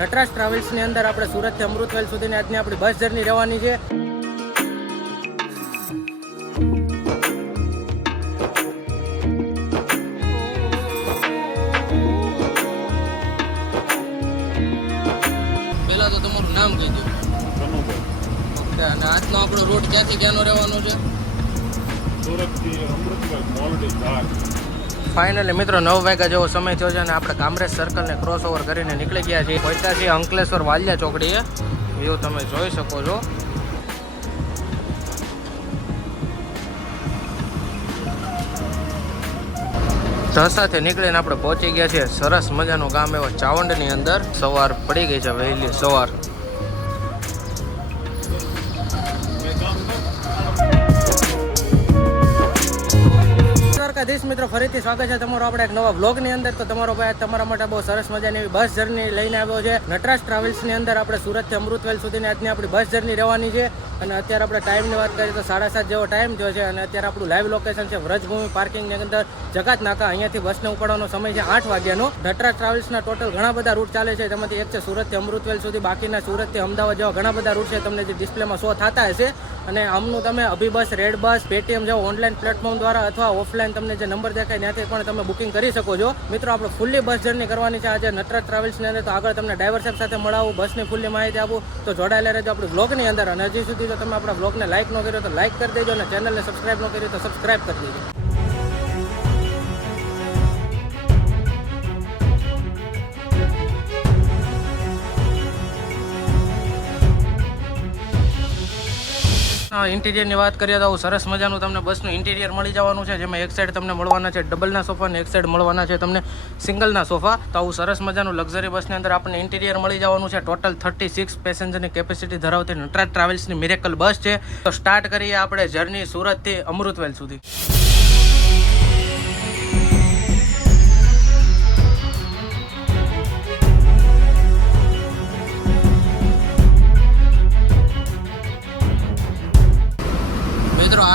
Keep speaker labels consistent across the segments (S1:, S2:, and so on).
S1: નટરાજ ટ્રાવેલ્સની અંદર આપણે સુરતથી અમૃતવેલ સુધીની આજની આપણી બસ જર્ની રહેવાની છે. પહેલાં તો તમારું નામ કહી દો ઓકે, અને આજનો આપણો રૂટ ક્યાંથી ક્યાંનો રહેવાનો છે?
S2: સુરતથી અમૃતવેલ મોલડી ધાર
S1: ફાઇનલી મિત્રો, નવ વાગ્યા જેવો સમય થયો છે અને આપણે કામરેજ સર્કલને ક્રોસ ઓવર કરીને નીકળી ગયા છીએ. પહોંચ્યા અંકલેશ્વર વાલિયા ચોકડીએ. વ્યૂ તમે જોઈ શકો છો. ઢસાથી નીકળીને આપણે પહોંચી ગયા છીએ. સરસ મજાનું ગામ એવો ચાવંડની અંદર. સવાર પડી ગઈ છે વહેલી સવાર. દ્વારકાધીશ મિત્રો, ફરીથી સ્વાગત છે તમારો આપણે એક નવા બ્લોગની અંદર. તો તમારો ભાઈ તમારા માટે બહુ સરસ મજાની એવી બસ જર્ની લઈને આવ્યો છે. નટરાજ ટ્રાવેલ્સની અંદર આપણે સુરતથી અમૃતવેલ સુધીની આજની આપણી બસ જર્ની રહેવાની છે. અને અત્યારે આપણે ટાઈમની વાત કરીએ તો સાડા સાત જેવો ટાઈમ થયો છે અને અત્યારે આપણું લાઈવ લોકેશન છે વ્રજભૂમિ પાર્કિંગની અંદર જગાત નાકા અહીંયાથી બસને ઉપાડવાનો સમય છે આઠ વાગ્યાનો. નટરાજ ટ્રાવેલ્સના ટોટલ ઘણા બધા રૂટ ચાલે છે. તેમાંથી એક છે સુરતથી અમૃતવેલ સુધી, બાકીના સુરતથી અમદાવાદ જેવા ઘણા બધા રૂટ છે તમને જે ડિસ્પ્લેમાં શો થતા હશે. અને આમનું તમે અભિબસ રેડ બસ પેટીએમ જેવા ઓનલાઈન પ્લેટફોર્મ દ્વારા અથવા ઓફલાઈન તમને જે નંબર દેખાય ત્યાંથી પણ તમે બુકિંગ કરી શકો છો. મિત્રો, આપણે ફૂલ્લી બસ જર્ની કરવાની છે આજે નટરાજ ટ્રાવેલ્સની અંદર. તો આગળ તમને ડ્રાઈવર સાહેબ સાથે મળાવું, બસની ફૂલ્લી માહિતી આપું. તો જોડાયેલા રહેજો આપણે બ્લોગની અંદર. અને હજી સુધી તમે આપણા બ્લોગને લાઇક ન કર્યો તો લાઇક કરી દેજો અને ચેનલને સબસ્ક્રાઈબ ન કર્યું તો સબસ્ક્રાઈબ કરી દેજો. ઇન્ટિરિયરની વાત કરીએ તો આવું સરસ મજાનું તમને બસનું ઇન્ટિરિયર મળી જવાનું છે, જેમાં એક સાઈડ તમને મળવાના છે ડબલના સોફા અને એક સાઈડ મળવાના છે તમને સિંગલના સોફા તો આવું સરસ મજાનું લક્ઝરી બસની અંદર આપણને ઇન્ટિરિયર મળી જવાનું છે. ટોટલ થર્ટી સિક્સ પેસેન્જરની કેપેસિટી ધરાવતી નટરાજ ટ્રાવેલ્સની મિરેકલ બસ છે. તો સ્ટાર્ટ કરીએ આપણે જર્ની સુરતથી અમૃતવેલ સુધી.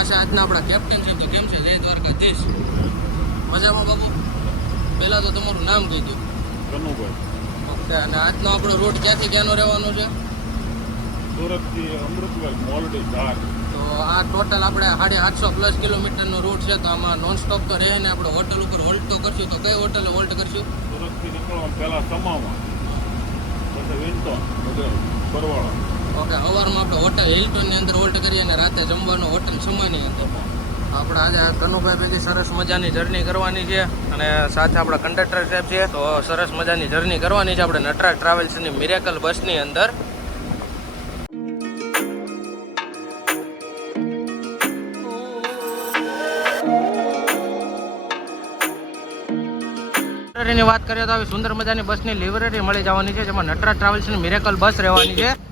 S1: આ છે આજના આપણા કેપ્ટન છે તો કેમ છે? જય દ્વારકાધીશ મજામાં બાબુ પહેલાં તો તમારું નામ કહી દો.
S2: કનુભાઈ
S1: ઓકે અને આજનો આપણો રૂટ ક્યાંથી ક્યાંનો રહેવાનો છે?
S2: સુરતથી અમૃતભાઈ મોરડી ધાર.
S1: તો આ ટોટલ આપણે સાડી આઠસો પ્લસ કિલોમીટરનો રૂટ છે તો આમાં નોન સ્ટોપ તો રહે ને આપણે હોટલ ઉપર હોલ્ટ તો કરશું. તો કઈ હોટલે હોલ્ટ કરશું?
S2: સુરતથી નીકળવા પહેલાં સમામાં પછી વિન્ટોન બધે પરવાળા
S1: ઓકે સવારમાં આપણે હોટલ હિલ્ટનની અંદર હોલ્ટ કરીએ અને રાતે જમવાનું હોટલ સમાની અંદર આપણે આજે કનુભાઈ ભેગી સરસ મજાની જર્ની કરવાની છે અને સાથે આપણા કંડક્ટર સાહેબ છે, તો સરસ મજાની જર્ની કરવાની છે આપણે નટરાજ ટ્રાવેલ્સની મિરેકલ બસની અંદર. લાઇબ્રેરીની વાત કરીએ તો આવી સુંદર મજાની બસની લાઇબ્રેરી મળી જવાની છે, જેમાં નટરાજ ટ્રાવેલ્સની મિરેકલ બસ રહેવાની છે.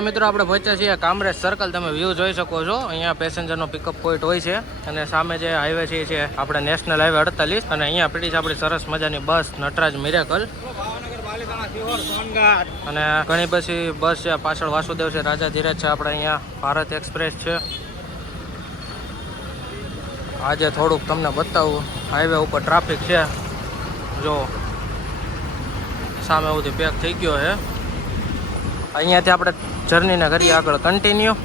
S1: અત્યારે મિત્રો, આપણે પહોંચ્યા છીએ કામરેજ સર્કલ તમે વ્યૂ જોઈ શકો છો. અહીંયા પેસેન્જરનો પિકઅપ પોઈન્ટ હોય છે અને સામે જે હાઈવે છે, એ છે આપણે નેશનલ હાઈવે અડતાલીસ અને અહીંયા પડી છે આપણી સરસ મજાની બસ નટરાજ મિરેકલ અને ઘણી બધી બસ છે. પાછળ વાસુદેવ છે, રાજા ધીરજ છે, આપણે અહીંયા ભારત એક્સપ્રેસ છે. આજે થોડુંક તમને બતાવું હાઈવે ઉપર ટ્રાફિક છે. જો, સામે સુધી પેક થઈ ગયો છે. અહીંયાથી આપણે જર્નીને કરીએ આગળ કન્ટિન્યુ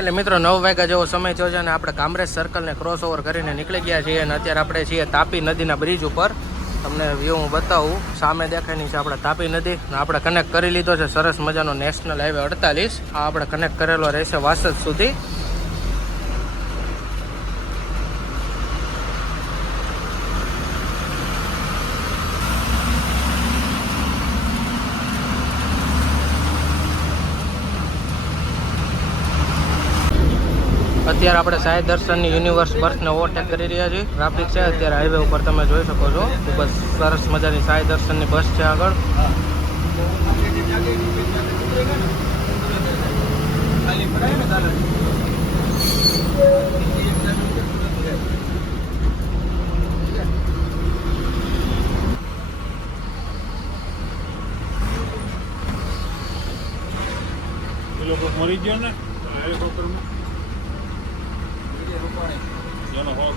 S1: ફાઇનલી મિત્રો, નવ વાગ્યા જેવો સમય થયો છે અને આપણે કામરેજ સર્કલને ક્રોસ ઓવર કરીને નીકળી ગયા છીએ અને અત્યારે આપણે છીએ તાપી નદીના બ્રિજ ઉપર. તમને વ્યૂ હું બતાવું. સામે દેખાયની છે આપણે તાપી નદી. અને આપણે કનેક્ટ કરી લીધો છે. સરસ મજાનો નેશનલ હાઈવે અડતાલીસ. આ આપણે કનેક્ટ કરેલો રહેશે વાસદ સુધી. અત્યારે આપણે સાહેબ દર્શનની યુનિવર્સ બસને ઓવરટેક કરી રહ્યા છીએ. ટ્રાફિક છે, અત્યારે હાઈવે ઉપર તમે જોઈ શકો છો. ખૂબ જ સરસ મજાની દર્શન દર્શનની બસ છે આગળ.
S2: મરી ગયો ને હેલિકોપ્ટરમાં જેનો હોક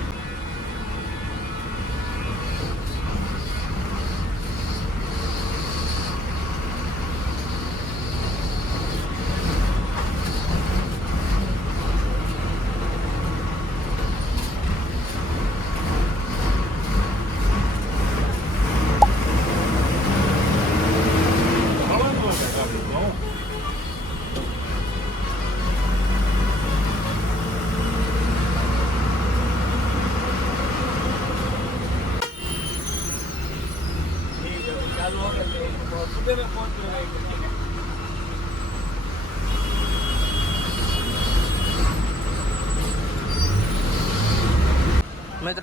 S2: ખાવાનું હશે કાપી તો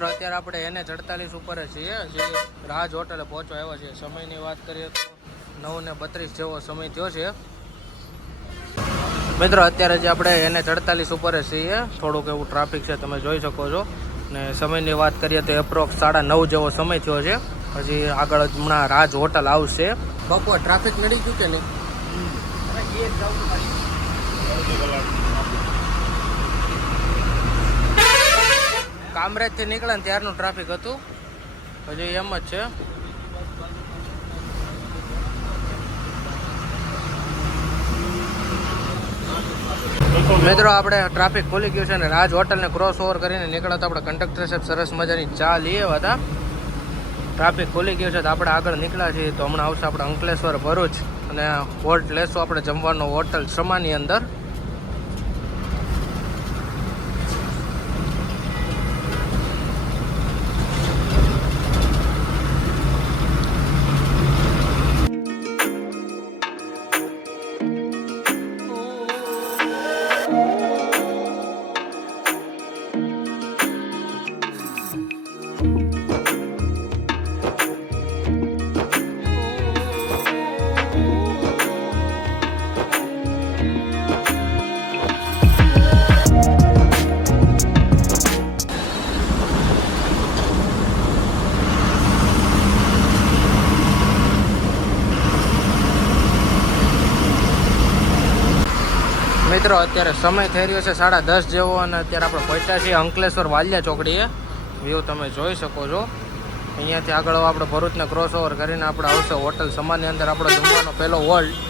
S1: મિત્રો અત્યારે આપણે એને અડતાલીસ ઉપર જ છીએ. જે રાજ હોટલે પહોંચવા આવ્યા છીએ. સમયની વાત કરીએ તો નવ ને બત્રીસ જેવો સમય થયો છે. મિત્રો અત્યારે જે આપણે એને અડતાલીસ ઉપર જ છીએ. થોડુંક એવું ટ્રાફિક છે તમે જોઈ શકો છો. ને સમયની વાત કરીએ તો એપ્રોક્સ સાડા નવ જેવો સમય થયો છે. હજી આગળ હમણાં રાજ હોટલ આવશે. બપોર ટ્રાફિક નડી ગયું કે નહીં? કામરેજથી નીકળે ને ત્યારનું ટ્રાફિક હતું. હજી એમ જ છે. મિત્રો, આપણે ટ્રાફિક ખુલી ગયું છે ને રાજ હોટલને ક્રોસ ઓવર કરીને નીકળ્યા તો આપણે કંડક્ટર સાહેબ સરસ મજાની ચા લઈએ હતા. ટ્રાફિક ખુલી ગયું છે તો આપણે આગળ નીકળ્યા છીએ. તો હમણાં આવશે આપણે અંકલેશ્વર ભરૂચ અને હોટ લેશું આપણે જમવાનો હોટલ શ્રમાની અંદર. મિત્રો, અત્યારે સમય થઈ રહ્યો છે સાડા દસ જેવો અને અત્યારે આપણે પહોંચ્યા છીએ અંકલેશ્વર વાલિયા ચોકડીએ. વ્યૂ તમે જોઈ શકો છો. અહીંયાથી આગળ આપણે ભરૂચને ક્રોસ ઓવર કરીને આપણે આવશે હોટલ. સમાનની અંદર આપણો જમવાનો પહેલો વર્લ્ડ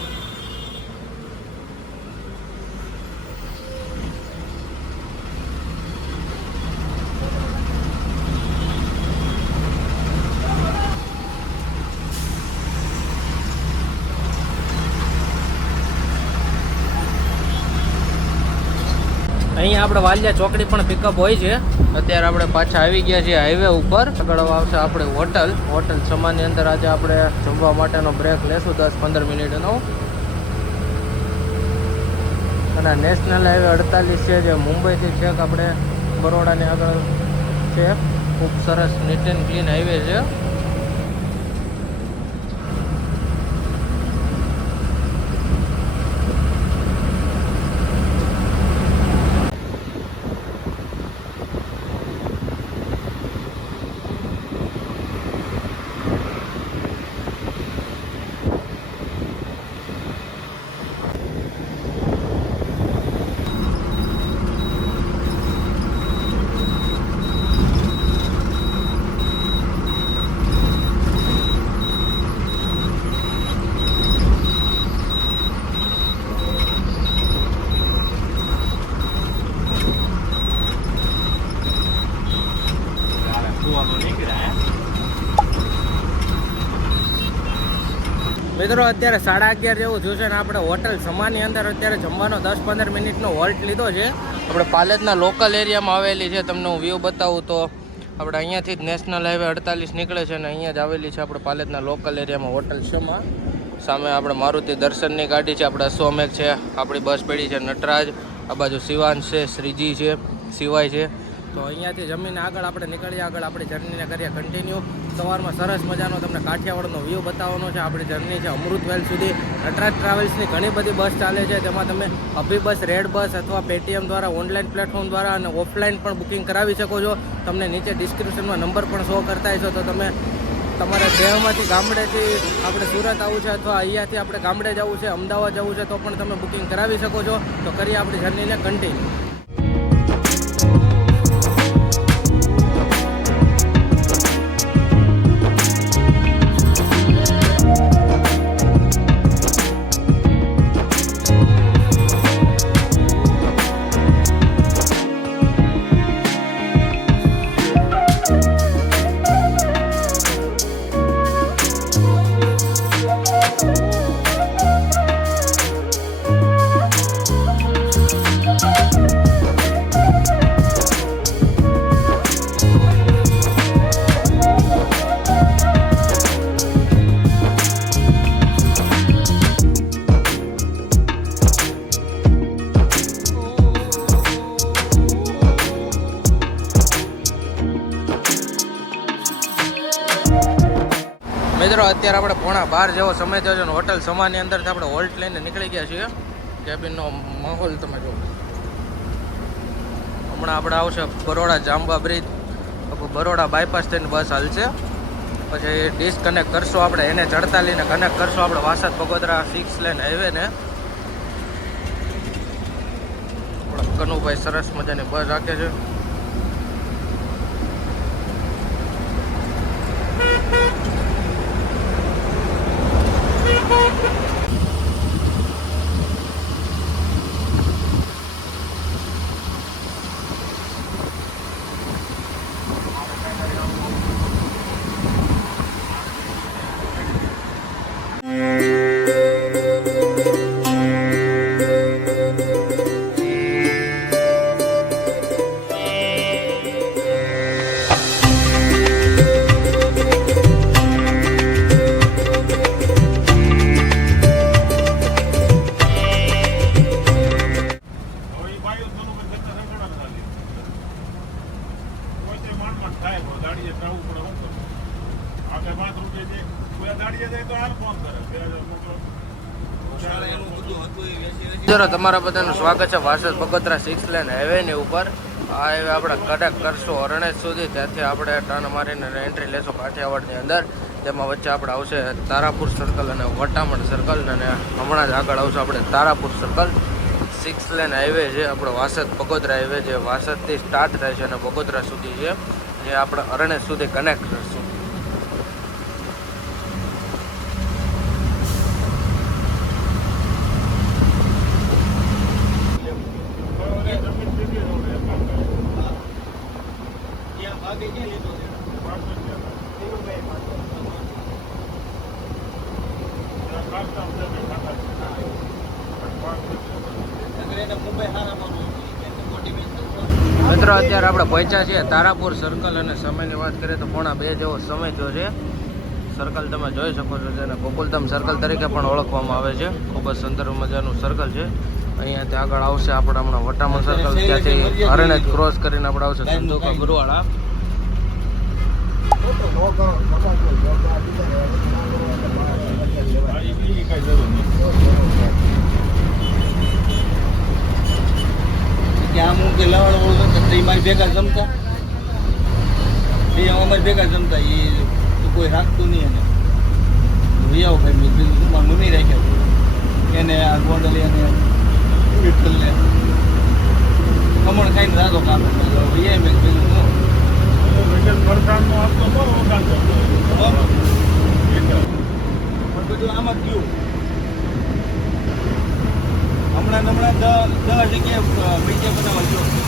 S1: અહીંયા આપણે વાલિયા ચોકડી પણ પિકઅપ હોય છે. અત્યારે આપણે પાછા આવી ગયા છીએ હાઈવે ઉપર. આગળ આવશે આપણે હોટલ. હોટલ સમાની અંદર આજે આપણે જમવા માટેનો બ્રેક લેશું દસ પંદર મિનિટનો. અને નેશનલ હાઈવે અડતાલીસ છે, જે મુંબઈથી છેક આપણે બરોડાની આગળ છે. ખૂબ સરસ નીટ એન્ડ ક્લીન હાઈવે છે. મિત્રો, અત્યારે સાડા અગિયાર જેવું જોશે ને આપણે હોટલ સમાની અંદર અત્યારે જમવાનો દસ પંદર મિનિટનો હોલ્ટ લીધો છે. આપણે પાલેજના લોકલ એરિયામાં આવેલી છે, તમને હું વ્યૂ બતાવું તો. આપણે અહીંયાથી જ નેશનલ હાઈવે અડતાલીસ નીકળે છે અને અહીંયા જ આવેલી છે આપણે પાલેજના લોકલ એરિયામાં હોટલ શમા. સામે આપણે મારુતિ દર્શનની ગાડી છે, આપણે અશ્વમેઘ છે, આપણી બસ પેઢી છે, નટરાજ, આ બાજુ શિવાંશ છે, શ્રીજી છે, શિવાય છે. તો અહીંયાથી જમીને આગળ આપણે નીકળીએ આગળ આપણી જર્નીને કરીએ કન્ટિન્યુ સવારમાં સરસ મજાનો તમને કાઠિયાવાડનો વ્યૂ બતાવવાનો છે. આપણી જર્ની છે અમૃતવેલ સુધી. નટરાજ ટ્રાવેલ્સની ઘણી બધી બસ ચાલે છે. તેમાં તમે અભી બસ રેડ બસ અથવા પેટીએમ દ્વારા ઓનલાઈન પ્લેટફોર્મ દ્વારા અને ઓફલાઈન પણ બુકિંગ કરાવી શકો છો. તમને નીચે ડિસ્ક્રિપ્શનમાં નંબર પણ શો કરતા હશો. તો તમે તમારે દેહમાંથી ગામડેથી આપણે સુરત આવવું છે અથવા અહીંયાથી આપણે ગામડે જવું છે, અમદાવાદ જવું છે, તો પણ તમે બુકિંગ કરાવી શકો છો. તો કરીએ આપણી જર્નીને કન્ટિન્યુ મિત્રો, અત્યારે આપણે પોણા બાર જેવો સમય થયો છે અને હોટલ સમાની અંદરથી આપણે હોલ્ટ લઈને નીકળી ગયા છીએ. કેબિનનો માહોલ તમે જો હમણાં આપણે આવશે બરોડા જાંબા બ્રિજ. બરોડા બાયપાસ થઈને બસ હાલશે. પછી ડિસકનેક્ટ કરશું આપણે, એને ચડતા લઈને કનેક્ટ કરશું આપણે વાસદ બગોદરા સિક્સ લેન હાઈવેને કનુભાઈ સરસ મજાની બસ રાખે છે. તમારા બધાનું સ્વાગત છે વાસદ બગોદરા સિક્સ લેન હાઈવેની ઉપર. આ હાઈવે આપણે કડક કરશું. અરણેજ સુધી ત્યાંથી આપણે ટર્ન મારીને એન્ટ્રી લેશું કાઠિયાવાડની અંદર. તેમાં વચ્ચે આપણે આવશે તારાપુર સર્કલ અને વટામણ સર્કલ અને હમણાં જ આગળ આવશે આપણે Tarapur circle six lane highway છે આપણો વાસદ બગોદરા હાઈવે જે વાસદથી સ્ટાર્ટ થાય છે અને બગોદરા સુધી છે. જે આપણે અરણેજ સુધી કનેક્ટ કરશું
S2: હવે જમીન ભેગી રહો ને એમ કરે. પાંચસો રૂપિયા. ત્યાં ખાસા છે ને ખાતા છે. પાંચસો રૂપિયા.
S1: મિત્રો અત્યારે આપણે પહોંચ્યા છે તારાપુર સર્કલ અને સમયની વાત કરીએ તો પોણા બે જેવો સમય થયો છે. સર્કલ તમે જોઈ શકો છો જેને ગોકુલધામ સર્કલ તરીકે પણ ઓળખવામાં આવે છે. ખૂબ જ સુંદર મજાનું સર્કલ છે. અહીંયાથી આગળ આવશે આપણે હમણાં વટામણ સર્કલ ત્યાંથી હરણેજ ક્રોસ કરીને આપણે આવશે ધંધોકા ગુરુવાળા
S2: કાંઈ જરૂર નથી.
S3: ત્યાં હું કે લાવડ ઓળખો તો એ મારી ભેગા જમતા. એ અમારી ભેગા જમતા. એ કોઈ રાખતું નહીં એને. ભાઈ મેં કીધું મારું મમ્મી રાખ્યા એને આ ગોંડલી અને વિઠ્ઠલને. ખમણ ખાઈને રાતો કામ વિયા મેં કીધું આમાં
S2: એટલે વરસાદનો આપતો બહુ વરસાદ થતો. એટલે.
S3: પણ બધું આમાં જ ગયું હમણાં હમણાં દસ જગ્યાએ બીજા બનાવવા ગયો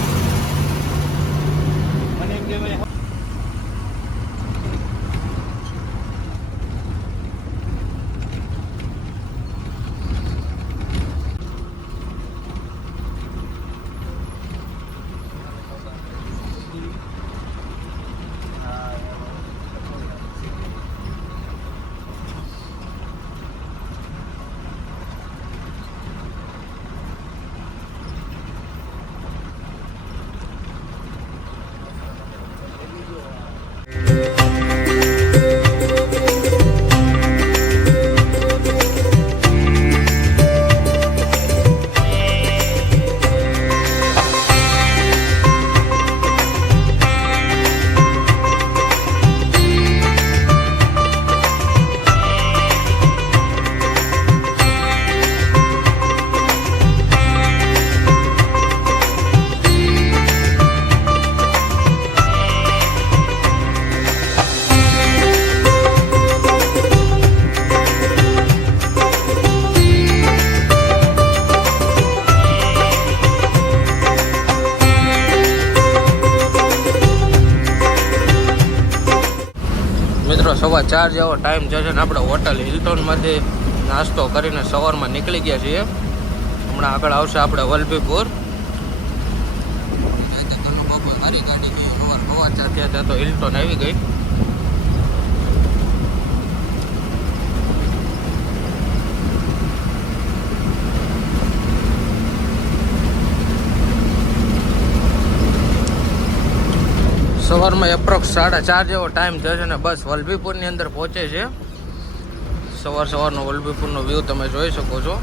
S1: ચાર જેવો ટાઈમ છે ને આપણે હોટલ હિલ્ટોનમાંથી નાસ્તો કરીને સવારમાં નીકળી ગયા છીએ. હમણાં આગળ આવશે આપણે વલભીપુર. ગાડી સવાર સવા ચાર ત્યાં તો હિલ્ટોન આવી ગઈ. સવારમાં એપ્રોક્સ સાડા ચાર જેવો ટાઈમ થયો છે ને બસ વલભીપુરની અંદર પહોંચે છે. સવાર સવારનો વલભીપુરનો વ્યૂ તમે જોઈ શકો છો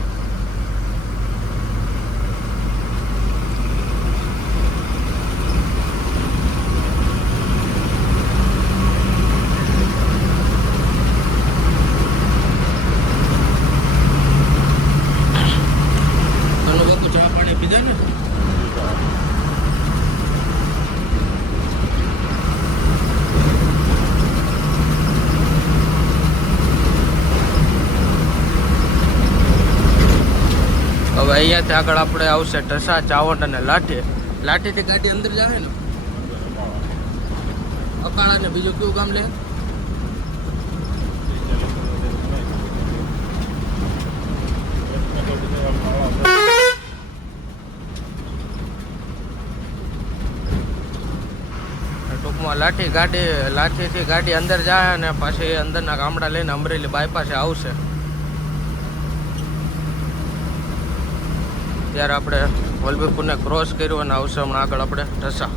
S1: તને બાપુ ચા પાણી પીધા ને હવે આગળ આપણે આવશે ઢસા, ચાવંડ અને લાઠી. લાઠીથી ગાડી અંદર જાય ને? અકાળા ને બીજું કયું ગામ લે? ટૂંકમાં લાઠી ગાડી, લાઠીથી ગાડી અંદર જાય અને પાછી અંદરના ગામડા લઈને અમરેલી બાયપાસે આવશે. ત્યારે આપણે વલ્લભીપુરને ક્રોસ કર્યું અને આવશે હમણાં આગળ આપણે ઢસા.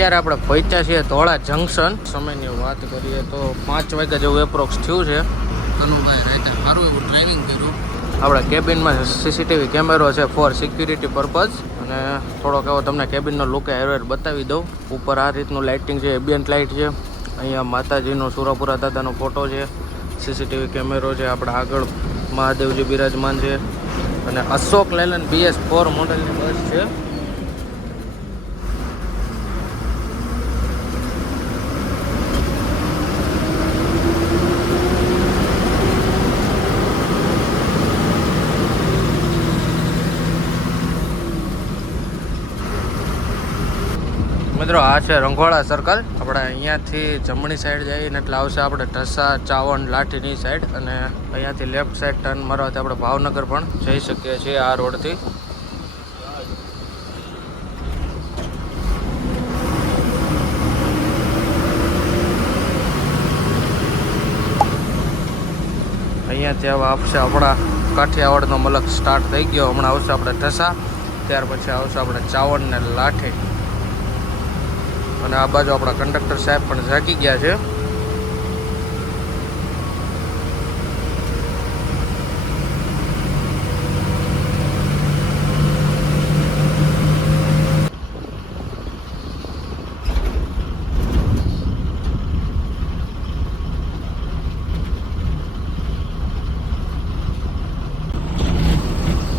S1: અત્યારે આપણે પહોંચ્યા છીએ ધોળા જંકશન સમયની વાત કરીએ તો પાંચ વાગ્યા જેવું એપ્રોક્સ થયું છે. કનુભાઈ રાઈતે સારું એવું ડ્રાઇવિંગ કર્યું. આપણા કેબિનમાં સીસીટીવી કેમેરો છે ફોર સિક્યુરિટી પર્પઝ અને થોડોક એવો તમને કેબિનનો લુક એરવેર બતાવી દઉં. ઉપર આ રીતનું લાઇટિંગ છે એમ્બિયન્ટ લાઇટ છે. અહીંયા માતાજીનો સુરાપુરા દાદાનો ફોટો છે. સીસીટીવી કેમેરો છે આપણા આગળ મહાદેવજી બિરાજમાન છે. અને અશોક લેલન બીએસ ફોર મોડલની બસ છે. મિત્રો, આ છે રંઘોળા સર્કલ આપણે અહીંયાથી જમણી સાઈડ જઈએ એટલે આવશે આપણે ઢસા ચાવણ લાઠીની સાઈડ અને અહીંયાથી લેફ્ટ સાઈડ ટર્ન મારવાથી આપણે ભાવનગર પણ જઈ શકીએ છીએ આ રોડથી અહીંયાથી હવે આપશે આપણા કાઠિયાવાડનો મલક સ્ટાર્ટ થઈ ગયો. હમણાં આવશે આપણે ઢસા, ત્યાર પછી આવશે આપણે ચાવણ ને લાઠી. અને આ બાજુ આપણા કંડક્ટર સાહેબ પણ જાગી ગયા છે.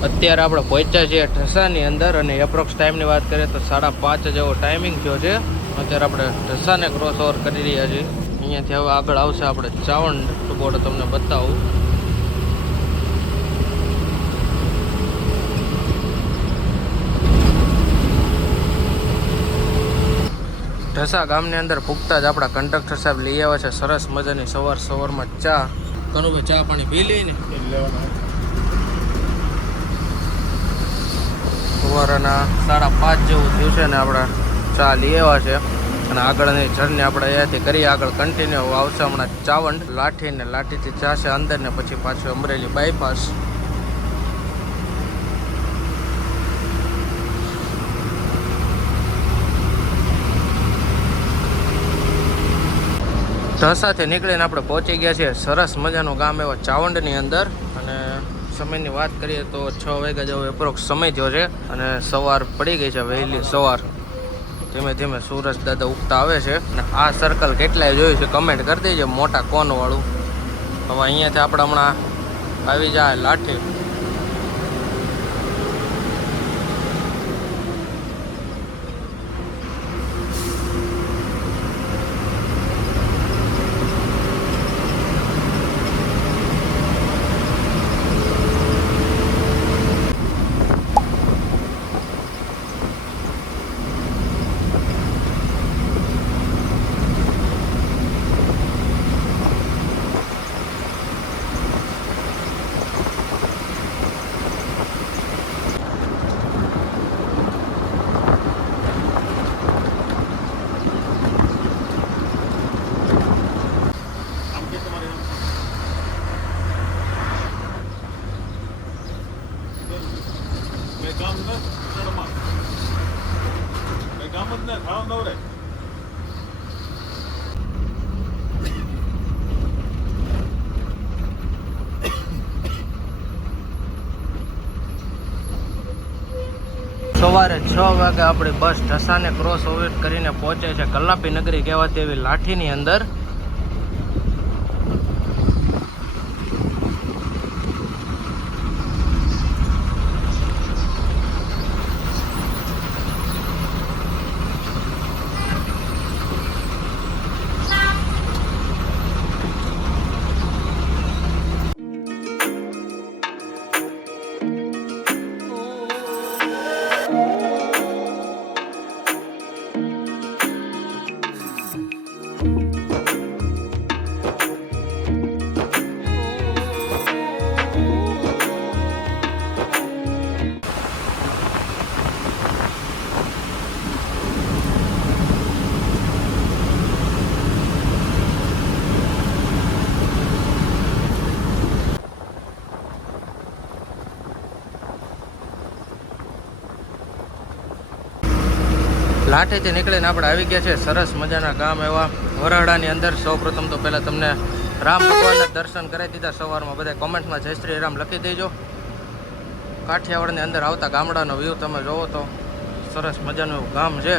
S1: અત્યારે આપણે પહોંચ્યા છીએ ઠસાની અંદર અને એપ્રોક્સ ટાઈમની વાત કરીએ તો સાડા પાંચ જેવો ટાઈમિંગ થયો છે. અત્યારે આપણે ઢસાને ક્રોસ ઓવર કરી રહ્યા છીએ. અહીંયાથી હવે આગળ આવશે આપણે ચાવંડ બોર્ડ તમને બતાવું. ઢસા ગામની અંદર પૂગતા જ આપણા કંડક્ટર સાહેબ લઈ આવ્યા છે. સરસ મજાની સવાર સવારમાં ચા. કનુભાઈ ચા પાણી પી લઈને સવારના સાડા પાંચ જેવું થયું છે ને આપણે ચા લઈ આવ્યા છે. અને આગળની જર્ની આપણે અહીંયાથી કરીએ. આગળ કન્ટિન્યુ આવશે હમણાં ચાવંડ લાઠી ને લાઠીથી જશે અંદર ને પછી પાછું અમરેલી બાયપાસ ઢસાથી નીકળીને આપણે પહોંચી ગયા છીએ. સરસ મજાનું ગામ એવો ચાવંડની અંદર. અને સમયની વાત કરીએ તો છ વાગ્યા જેવો એપ્રોક્સ સમય થયો છે. અને સવાર પડી ગઈ છે વહેલી સવાર. ધીમે ધીમે સુરજ દાદા ઉગતા આવે છે. અને આ સર્કલ કેટલાય જોયું છે? કમેન્ટ કરી દેજો, મોટા કોનવાળું. હવે અહીંયાથી આપણે હમણાં આવી જાય લાઠી.
S2: ન ખાવા નવરે.
S1: સવારે છ વાગે આપણી બસ ઢસાને ક્રોસ ઓવર કરીને પહોંચે છે. કલ્લાપી નગરી કહેવાતી એવી લાઠીની અંદર. લાઠીથી નીકળીને આપણે આવી ગયા છે સરસ મજાના ગામ એવા વરાડાની અંદર. સૌપ્રથમ તો પહેલાં તમને રામ ભગવાનના દર્શન કરાવી દીધા. સવારમાં બધા કોમેન્ટમાં જય શ્રી રામ લખી દેજો. કાઠિયાવાડની અંદર આવતા ગામડાનો વ્યૂ તમે જોવો તો સરસ મજાનું ગામ છે.